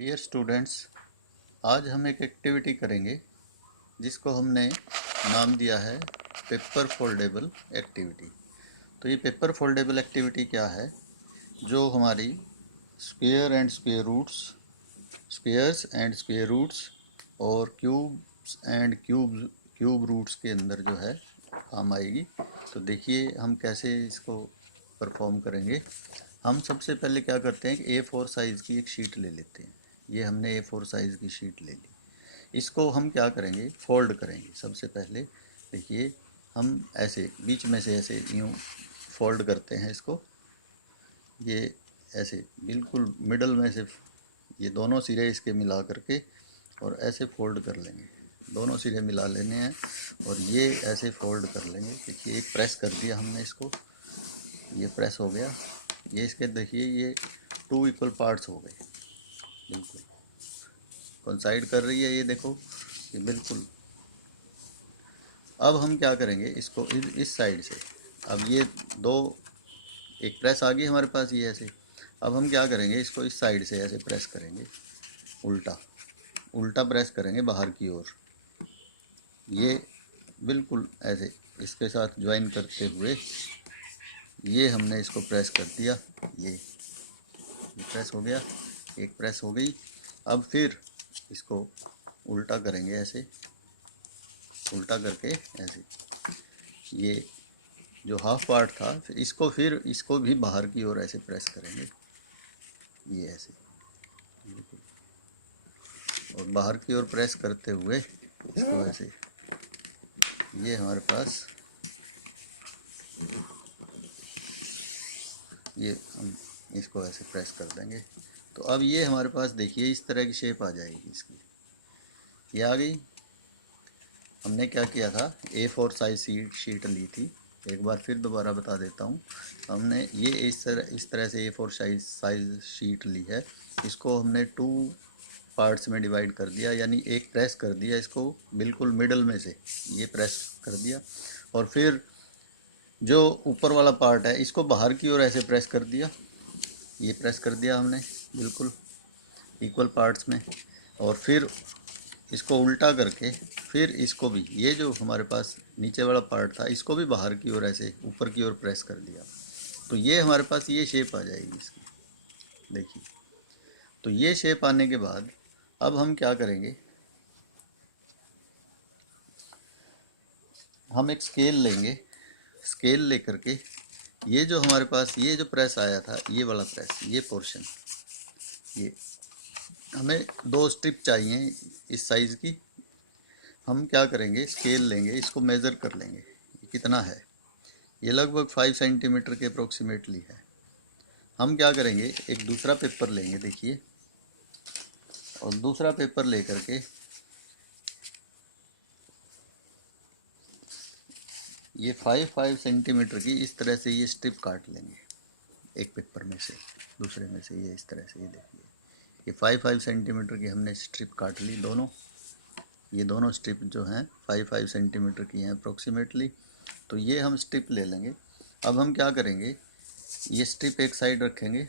Dear students, आज हम एक एक्टिविटी करेंगे जिसको हमने नाम दिया है पेपर फोल्डेबल एक्टिविटी। तो ये पेपर फोल्डेबल एक्टिविटी क्या है? जो हमारी square and square roots, squares and square roots और क्यूब्स एंड क्यूब रूट्स के अंदर जो है काम आएगी। तो देखिए हम कैसे इसको परफॉर्म करेंगे। हम सबसे पहले क्या करते हैं कि A4 साइज़ की एक शीट ले लेते हैं। ये हमने A4 साइज़ की शीट ले ली। इसको हम क्या करेंगे, फोल्ड करेंगे। सबसे पहले देखिए हम ऐसे बीच में से ऐसे यूँ फोल्ड करते हैं इसको। ये ऐसे बिल्कुल मिडल में से ये दोनों सिरे इसके मिला करके और ऐसे फोल्ड कर लेंगे। दोनों सिरे मिला लेने हैं और ये ऐसे फोल्ड कर लेंगे। देखिए एक प्रेस कर दिया हमने इसको, ये प्रेस हो गया। ये इसके देखिए ये 2 इक्वल पार्ट्स हो गए। बिल्कुल कोइंसाइड कर रही है, ये देखो ये बिल्कुल। अब हम क्या करेंगे, इसको इस साइड से, अब ये दो एक प्रेस आ गई हमारे पास ये ऐसे। अब हम क्या करेंगे, इसको इस साइड से ऐसे प्रेस करेंगे, उल्टा उल्टा प्रेस करेंगे बाहर की ओर। ये बिल्कुल ऐसे इसके साथ ज्वाइन करते हुए ये हमने इसको प्रेस कर दिया। ये प्रेस हो गया, एक प्रेस हो गई। अब फिर इसको उल्टा करेंगे ऐसे, उल्टा करके ऐसे। ये जो हाफ पार्ट था फिर इसको भी बाहर की ओर ऐसे प्रेस करेंगे, ये ऐसे और बाहर की ओर प्रेस करते हुए इसको ऐसे। ये हमारे पास ये हम इसको ऐसे प्रेस कर देंगे। तो अब ये हमारे पास देखिए इस तरह की शेप आ जाएगी इसकी। ये आ गई। हमने क्या किया था, A4 साइज शीट ली थी। एक बार फिर दोबारा बता देता हूँ। हमने ये इस तरह से A4 साइज शीट ली है। इसको हमने 2 पार्ट्स में डिवाइड कर दिया, यानी एक प्रेस कर दिया इसको बिल्कुल मिडल में से, ये प्रेस कर दिया। और फिर जो ऊपर वाला पार्ट है इसको बाहर की ओर ऐसे प्रेस कर दिया। ये प्रेस कर दिया हमने बिल्कुल इक्वल पार्ट्स में। और फिर इसको उल्टा करके फिर इसको भी, ये जो हमारे पास नीचे वाला पार्ट था इसको भी बाहर की ओर ऐसे ऊपर की ओर प्रेस कर दिया। तो ये हमारे पास ये शेप आ जाएगी इसकी। देखिए, तो ये शेप आने के बाद अब हम क्या करेंगे, हम एक स्केल लेंगे। स्केल लेकर के ये जो हमारे पास ये जो प्रेस आया था, ये वाला प्रेस, ये पोर्शन, ये हमें 2 स्ट्रिप चाहिए इस साइज़ की। हम क्या करेंगे, स्केल लेंगे, इसको मेज़र कर लेंगे ये कितना है। ये लगभग 5 सेंटीमीटर के अप्रोक्सीमेटली है। हम क्या करेंगे, एक दूसरा पेपर लेंगे देखिए, और दूसरा पेपर लेकर के ये 5 सेंटीमीटर की इस तरह से ये स्ट्रिप काट लेंगे। एक पेपर में से दूसरे में से ये इस तरह से, ये देखिए ये 5 सेंटीमीटर की हमने स्ट्रिप काट ली। दोनों ये दोनों स्ट्रिप जो हैं 5 सेंटीमीटर की हैं अप्रोक्सीमेटली। तो ये हम स्ट्रिप ले लेंगे। अब हम क्या करेंगे, ये स्ट्रिप एक साइड रखेंगे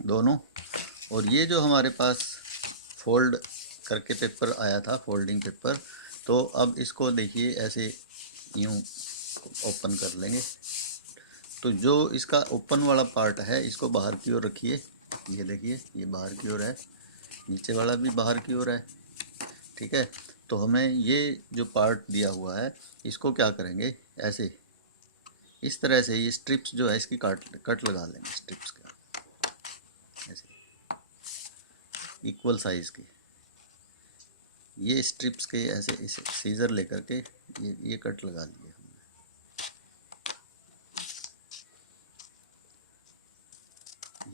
दोनों, और ये जो हमारे पास फोल्ड करके पेपर आया था, फोल्डिंग पेपर, तो अब इसको देखिए ऐसे यूँ ओपन कर लेंगे। तो जो इसका ओपन वाला पार्ट है इसको बाहर की ओर रखिए। ये देखिए ये बाहर की ओर है, नीचे वाला भी बाहर की ओर है। ठीक है, तो हमें ये जो पार्ट दिया हुआ है इसको क्या करेंगे, ऐसे इस तरह से ये स्ट्रिप्स जो है इसकी कट लगा लेंगे। स्ट्रिप्स का ऐसे इक्वल साइज़ के ये स्ट्रिप्स के ऐसे इसे सीजर लेकर के ये कट लगा लिए हमने।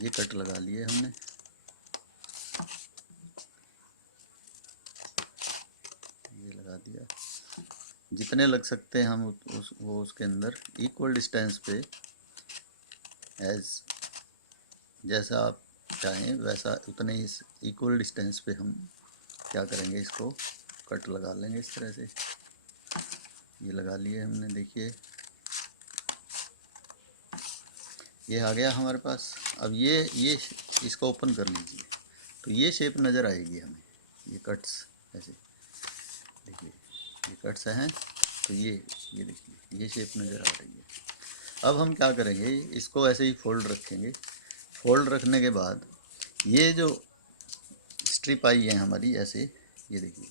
ये कट लगा लिए हमने। ये लगा दिया, जितने लग सकते हैं हम वो उसके अंदर इक्वल डिस्टेंस पे, एज जैसा आप चाहें वैसा उतने ही इक्वल डिस्टेंस पे हम क्या करेंगे, इसको कट लगा लेंगे इस तरह से। ये लगा लिए हमने, देखिए ये आ गया हमारे पास। अब ये इसको ओपन कर लीजिए। तो ये शेप नज़र आएगी हमें, ये कट्स ऐसे, देखिए ये कट्स हैं, तो ये देखिए ये शेप नज़र आ रही है। अब हम क्या करेंगे, इसको ऐसे ही फोल्ड रखेंगे। फोल्ड रखने के बाद ये जो स्ट्रिप आई है हमारी ऐसे, ये देखिए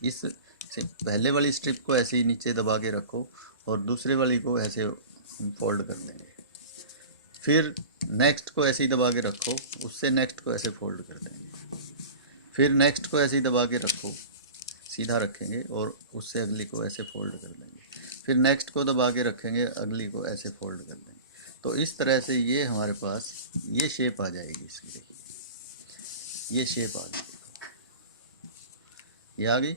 इस से पहले वाली स्ट्रिप को ऐसे ही नीचे दबा के रखो और दूसरे वाली को ऐसे हम फोल्ड कर देंगे। फिर नेक्स्ट को ऐसे ही दबा के रखो, उससे नेक्स्ट को ऐसे फोल्ड कर देंगे। फिर नेक्स्ट को ऐसे ही दबा के रखो, सीधा रखेंगे और उससे अगली को ऐसे फोल्ड कर देंगे। फिर नेक्स्ट को दबा के रखेंगे, अगली को ऐसे फोल्ड कर देंगे। तो इस तरह से ये हमारे पास ये शेप आ जाएगी इसकी, देखिए ये शेप आ गई, ये आ गई।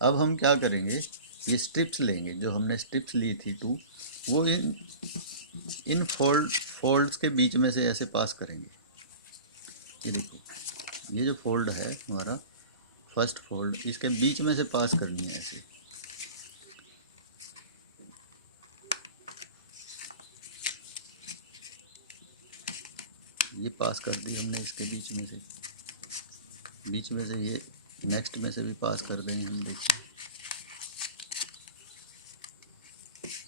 अब हम क्या करेंगे, ये स्ट्रिप्स लेंगे, जो हमने स्ट्रिप्स ली थी 2, वो इन फोल्ड्स के बीच में से ऐसे पास करेंगे। ये देखो ये जो फोल्ड है हमारा फर्स्ट फोल्ड, इसके बीच में से पास करनी है ऐसे। ये पास कर दी हमने इसके बीच में से, ये नेक्स्ट में से भी पास कर देंगे हम, देखिए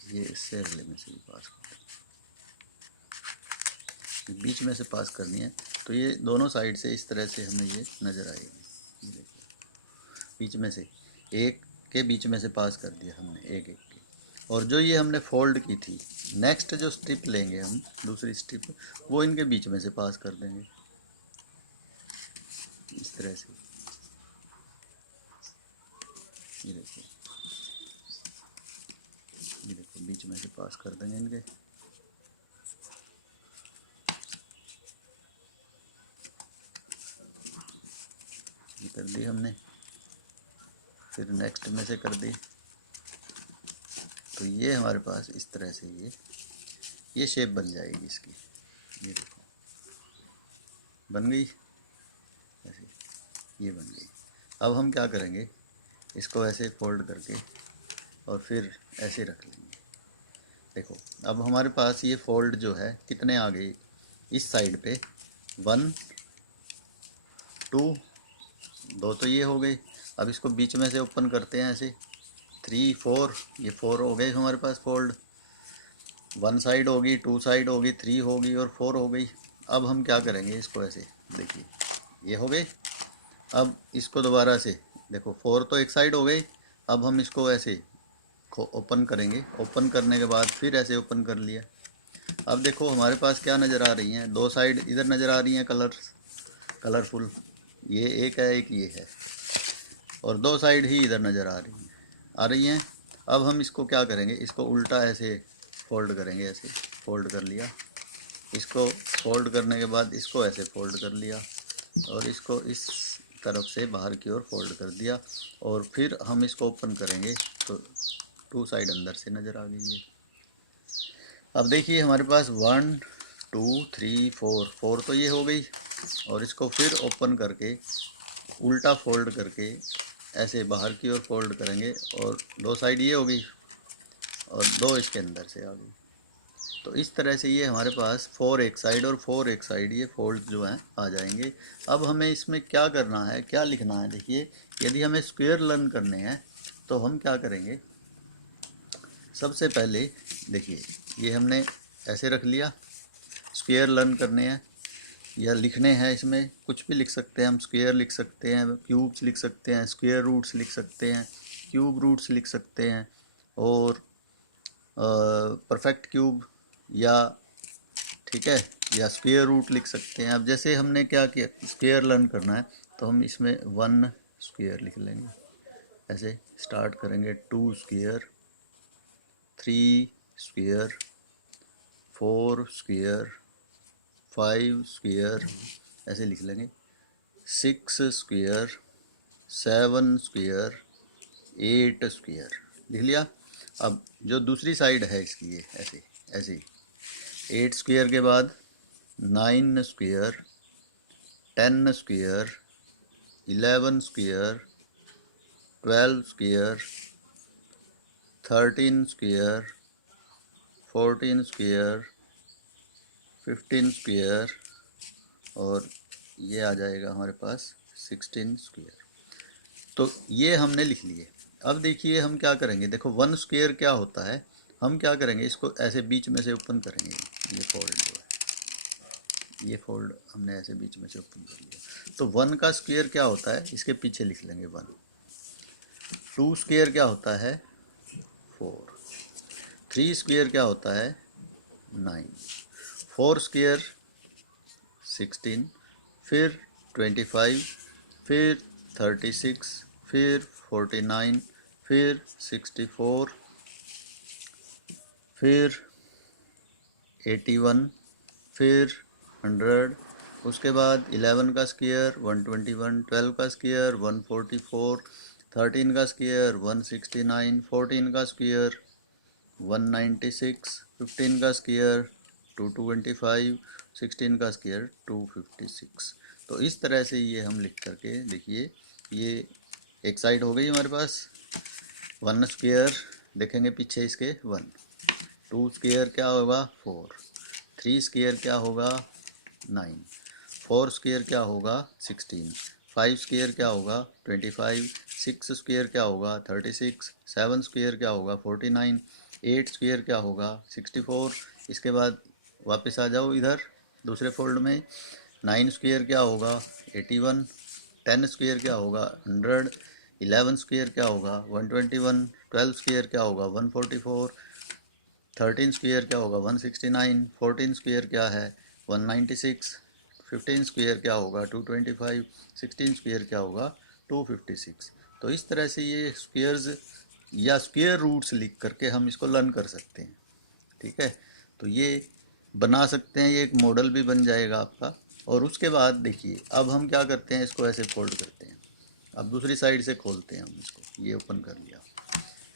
ये इससे अगले में से भी पास कर देंगे, बीच में से पास करनी है। तो ये दोनों साइड से इस तरह से हमें ये नज़र आएगी, ये देखिए बीच में से एक के बीच में से पास कर दिया हमने एक एक के। और जो ये हमने फोल्ड की थी, नेक्स्ट जो स्ट्रिप लेंगे हम, दूसरी स्ट्रिप, वो इनके बीच में से पास कर देंगे इस तरह से। ये देखो बीच में से पास कर देंगे इनके। ये कर दी हमने, फिर नेक्स्ट में से कर दी। तो ये हमारे पास इस तरह से ये शेप बन जाएगी इसकी, ये देखो बन गई ऐसे, ये बन गई। अब हम क्या करेंगे, इसको ऐसे फोल्ड करके और फिर ऐसे रख लेंगे। देखो अब हमारे पास ये फोल्ड जो है कितने आ गए, इस साइड पे 1 2 2 तो ये हो गई। अब इसको बीच में से ओपन करते हैं ऐसे, 3 4, ये 4 हो गए हमारे पास फोल्ड। 1 साइड होगी, 2 साइड होगी, 3 होगी और 4 हो गई। अब हम क्या करेंगे, इसको ऐसे देखिए ये हो गई। अब इसको दोबारा से देखो 4 तो एक साइड हो गई। अब हम इसको ऐसे ओपन करेंगे, ओपन करने के बाद फिर ऐसे ओपन कर लिया। अब देखो हमारे पास क्या नज़र आ रही हैं, 2 साइड इधर नज़र आ रही हैं कलरफुल, ये एक है एक ये है, और 2 साइड ही इधर नज़र आ रही हैं। अब हम इसको क्या करेंगे, इसको उल्टा ऐसे फोल्ड करेंगे, ऐसे फोल्ड कर लिया। इसको फोल्ड करने के बाद इसको ऐसे फोल्ड कर लिया और इसको इस तरफ से बाहर की ओर फोल्ड कर दिया। और फिर हम इसको ओपन करेंगे तो 2 साइड अंदर से नज़र आ गई है। अब देखिए हमारे पास 1 2 3 4 तो ये हो गई। और इसको फिर ओपन करके उल्टा फोल्ड करके ऐसे बाहर की ओर फोल्ड करेंगे और 2 साइड ये हो गई और 2 इसके अंदर से आ गई। तो इस तरह से ये हमारे पास 4 एक साइड और 4 एक साइड ये फोल्ड जो हैं आ जाएंगे। अब हमें इसमें क्या करना है, क्या लिखना है, देखिए यदि हमें स्क्वायर लर्न करने हैं तो हम क्या करेंगे, सबसे पहले देखिए ये हमने ऐसे रख लिया। स्क्वायर लर्न करने हैं या लिखने हैं, इसमें कुछ भी लिख सकते हैं हम, स्क्वायर लिख सकते हैं, क्यूब्स लिख सकते हैं, स्क्वायर रूट्स लिख सकते हैं, क्यूब रूट्स लिख सकते हैं, और परफेक्ट क्यूब या ठीक है या स्क्वायर रूट लिख सकते हैं। अब जैसे हमने क्या किया, स्क्वायर लर्न करना है तो हम इसमें 1 स्क्वायर लिख लेंगे, ऐसे स्टार्ट करेंगे, 2 स्क्वायर, 3 स्क्वायर, 4 स्क्वायर, 5 स्क्वायर, ऐसे लिख लेंगे, 6 स्क्वायर, 7 स्क्वायर, 8 स्क्वायर लिख लिया। अब जो दूसरी साइड है इसकी ये ऐसे ऐसे ही 8 स्क्वायर के बाद 9 square, 10 square, 11 square, 12 square, 13 square, 14 square, 15 square और ये आ जाएगा हमारे पास 16 स्क्वायर। तो ये हमने लिख लिए। अब देखिए हम क्या करेंगे, देखो 1 स्क्वायर क्या होता है, हम क्या करेंगे, इसको ऐसे बीच में से ओपन करेंगे। ये फोल्ड जो है, ये फोल्ड हमने ऐसे बीच में से ओपन कर लिया। तो 1 का स्क्वायर क्या होता है, इसके पीछे लिख लेंगे 1। 2 स्क्वायर क्या होता है, 4। 3 स्क्वायर क्या होता है, 9। 4 स्क्वायर 16, फिर 25, फिर 36, फिर 49, फिर 64, फिर 81, फिर 100, उसके बाद 11 का स्क्वायर 121, 12 का स्क्वायर 144, 13 का स्क्वायर 169, 14 का स्क्वायर 196, 15 का स्क्वायर 225, 16 का स्क्वायर 256। तो इस तरह से ये हम लिख करके देखिए, ये एक साइड हो गई हमारे पास। 1 स्क्वायर देखेंगे पीछे इसके 1, 2 स्क्वायर क्या होगा 4, 3 स्क्वायर क्या होगा 9, 4 स्क्वायर क्या होगा 16, 5 स्क्वायर क्या होगा 25, 6 स्क्वायर क्या होगा 36, 7 स्क्वायर क्या होगा 49, 8 स्क्वायर क्या होगा 64। इसके बाद वापस आ जाओ इधर दूसरे फोल्ड में। 9 स्क्वायर क्या होगा 81, 10 स्क्वायर क्या होगा 100, 11 स्क्वायर क्या होगा 121, 12 स्क्वायर क्या होगा 144, 13 स्क्वायर क्या होगा 169, 14 स्क्वायर क्या है 196, 15 स्क्वायर क्या होगा 225, 16 स्क्वायर क्या होगा 256। तो इस तरह से ये स्क्वायर्स या स्क्वायर रूट्स लिख करके हम इसको लर्न कर सकते हैं। ठीक है, तो ये बना सकते हैं, ये एक मॉडल भी बन जाएगा आपका। और उसके बाद देखिए अब हम क्या करते हैं, इसको ऐसे फोल्ड करते हैं। अब दूसरी साइड से खोलते हैं हम इसको, ये ओपन कर लिया।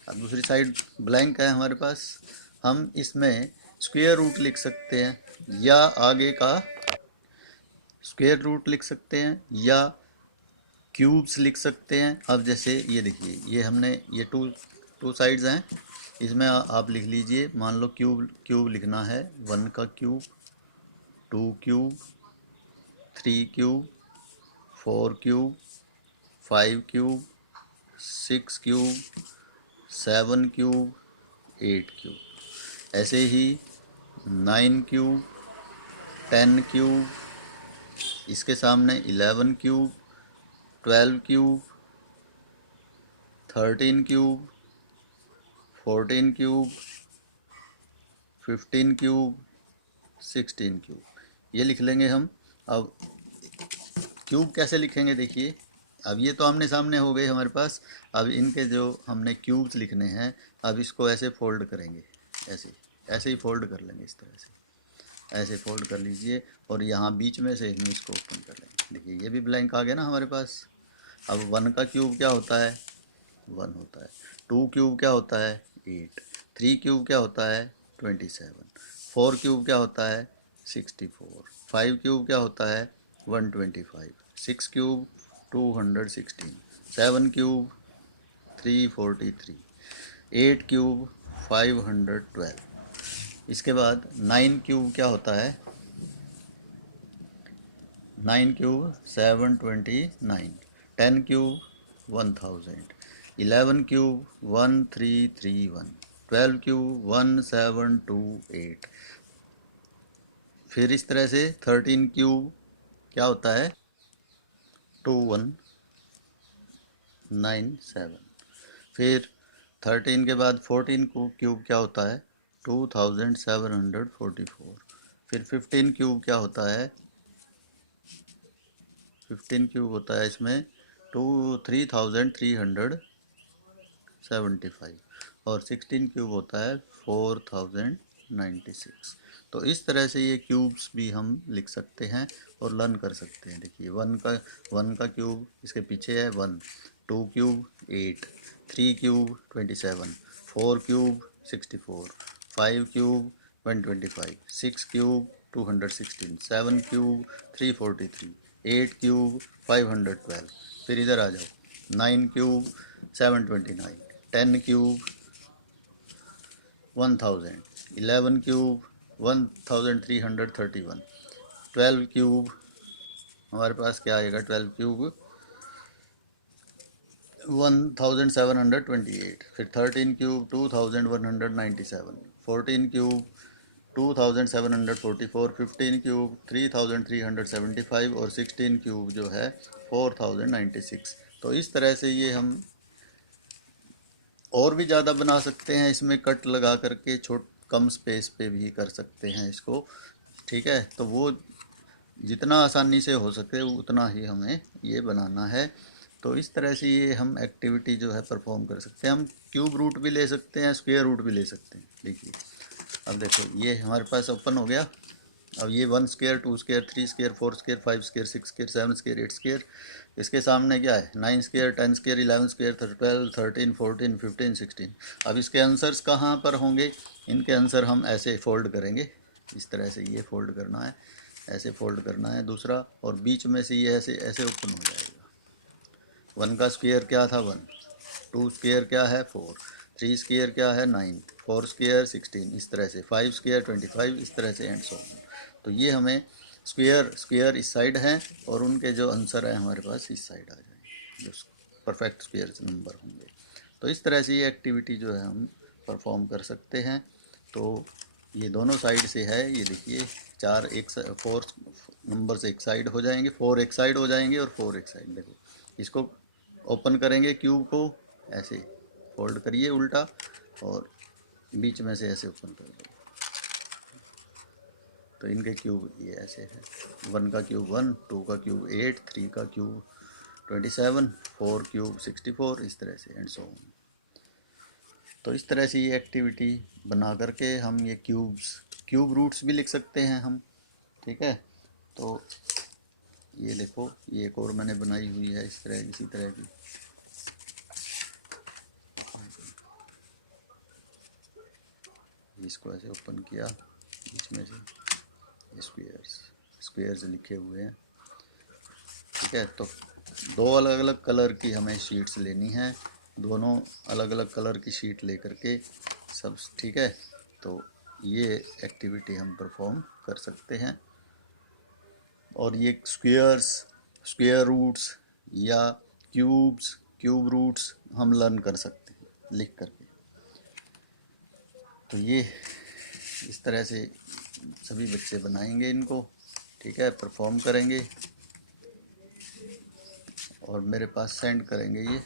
अब दूसरी साइड ब्लैंक है हमारे पास, हम इसमें स्क्वायर रूट लिख सकते हैं या आगे का स्क्वायर रूट लिख सकते हैं या क्यूब्स लिख सकते हैं। अब जैसे ये देखिए, ये हमने ये टू साइड्स हैं, इसमें आप लिख लीजिए, मान लो क्यूब क्यूब लिखना है, 1 का cube, 2 cube, 3 cube, 4 cube, 5 cube, 6 cube, 7 cube, 8 cube, ऐसे ही 9 क्यूब, 10 क्यूब, इसके सामने 11 cube, 12 cube, 13 cube, 14 cube, 15 cube, 16 cube, ये लिख लेंगे हम। अब क्यूब कैसे लिखेंगे देखिए, अब ये तो आमने सामने हो गए हमारे पास। अब इनके जो हमने क्यूब्स लिखने हैं, अब इसको ऐसे फोल्ड करेंगे, ऐसे ऐसे ही फोल्ड कर लेंगे, इस तरह से ऐसे फोल्ड कर लीजिए। और यहाँ बीच में से हम इसको ओपन कर लेंगे। देखिए ये भी ब्लैंक आ गया ना हमारे पास। अब 1 का क्यूब क्या होता है 1 होता है, 2 क्यूब क्या होता है 8, 3 क्यूब क्या होता है 27, 4 क्यूब क्या होता है 64, 5 क्यूब क्या होता है 125, 6 क्यूब 216, 7 क्यूब 343, 8 क्यूब 512। इसके बाद 9 क्यूब क्या होता है 9 क्यूब 729, 10 क्यूब 1000, 11 क्यूब 1331, 12 क्यूब 1728। फिर इस तरह से 13 क्यूब क्या होता है 2197। फिर 13 के बाद 14 क्यूब क्या होता है 2744। फिर 15 क्यूब क्या होता है 15 क्यूब होता है इसमें 3375। और 16 क्यूब होता है 4096। तो इस तरह से ये क्यूब्स भी हम लिख सकते हैं और लर्न कर सकते हैं। देखिए 1 का क्यूब इसके पीछे है 1, 2 cube 8, 3 cube 27, 4 cube 64, 5 cube 125, 6 cube 216, 7 cube 343, 8 cube 512। फिर इधर आ जाओ 9 क्यूब 729, 10 क्यूब 1000, 11 क्यूब 1331, 12 क्यूब हमारे पास क्या आएगा, 12 क्यूब 1728, फिर 13 क्यूब 2197, 14 क्यूब 2744, 15 क्यूब 3375 और 16 क्यूब जो है 4096। तो इस तरह से ये हम और भी ज़्यादा बना सकते हैं, इसमें कट लगा करके कम स्पेस पे भी कर सकते हैं इसको। ठीक है, तो वो जितना आसानी से हो सके उतना ही हमें ये बनाना है। तो इस तरह से ये हम एक्टिविटी जो है परफॉर्म कर सकते हैं। हम क्यूब रूट भी ले सकते हैं, स्क्वायर रूट भी ले सकते हैं। देखिए अब देखो ये हमारे पास ओपन हो गया। अब ये 1 square 2 square 3 square 4 square 5 square 6 square 7 square 8 square, इसके सामने क्या है 9 स्क्वायर 10 स्क्वायर 11 स्क्वायर 12 13 14 15 16। अब इसके आंसर्स कहाँ पर होंगे, इनके आंसर हम ऐसे फोल्ड करेंगे, इस तरह से ये फोल्ड करना है, ऐसे फोल्ड करना है दूसरा, और बीच में से ये ऐसे ऐसे ओपन हो जाएगा। 1 का स्क्वायर क्या था 1, 2 स्क्वायर क्या है 4, 3 स्क्वायर क्या है 9, 4 स्क्वायर 16, इस तरह से 5 स्क्वायर 25, इस तरह से एंड सो ऑन। तो ये हमें स्क्वायर इस साइड हैं और उनके जो आंसर है हमारे पास इस साइड आ जाएंगे, जो परफेक्ट स्क्वायर नंबर होंगे। तो इस तरह से ये एक्टिविटी जो है हम परफॉर्म कर सकते हैं। तो ये दोनों साइड से है, ये देखिए 4 नंबर्स एक साइड हो जाएंगे, 4 एक साइड हो जाएंगे और 4 एक साइड। देखो इसको ओपन करेंगे, क्यूब को ऐसे फोल्ड करिए उल्टा और बीच में से ऐसे ओपन कर दो, तो इनके क्यूब ये ऐसे है। 1 का क्यूब 1, 2 का क्यूब 8, 3 का क्यूब 27, 4 क्यूब 64, इस तरह से एंड सो ऑन। तो इस तरह से ये एक्टिविटी बना करके हम ये क्यूब रूट्स भी लिख सकते हैं हम। ठीक है, तो ये देखो ये एक और मैंने बनाई हुई है इस तरह, इसी तरह की। इसको ऐसे ओपन किया, बीच में से स्क्वेयर्स लिखे हुए हैं। ठीक है, तो 2 अलग अलग कलर की हमें शीट्स लेनी है, दोनों अलग अलग कलर की शीट लेकर के सब। ठीक है, तो ये एक्टिविटी हम परफॉर्म कर सकते हैं। और ये स्क्वेयर रूट्स या क्यूब रूट्स हम लर्न कर सकते हैं लिख करके। तो ये इस तरह से सभी बच्चे बनाएंगे इनको। ठीक है, परफॉर्म करेंगे और मेरे पास सेंड करेंगे ये।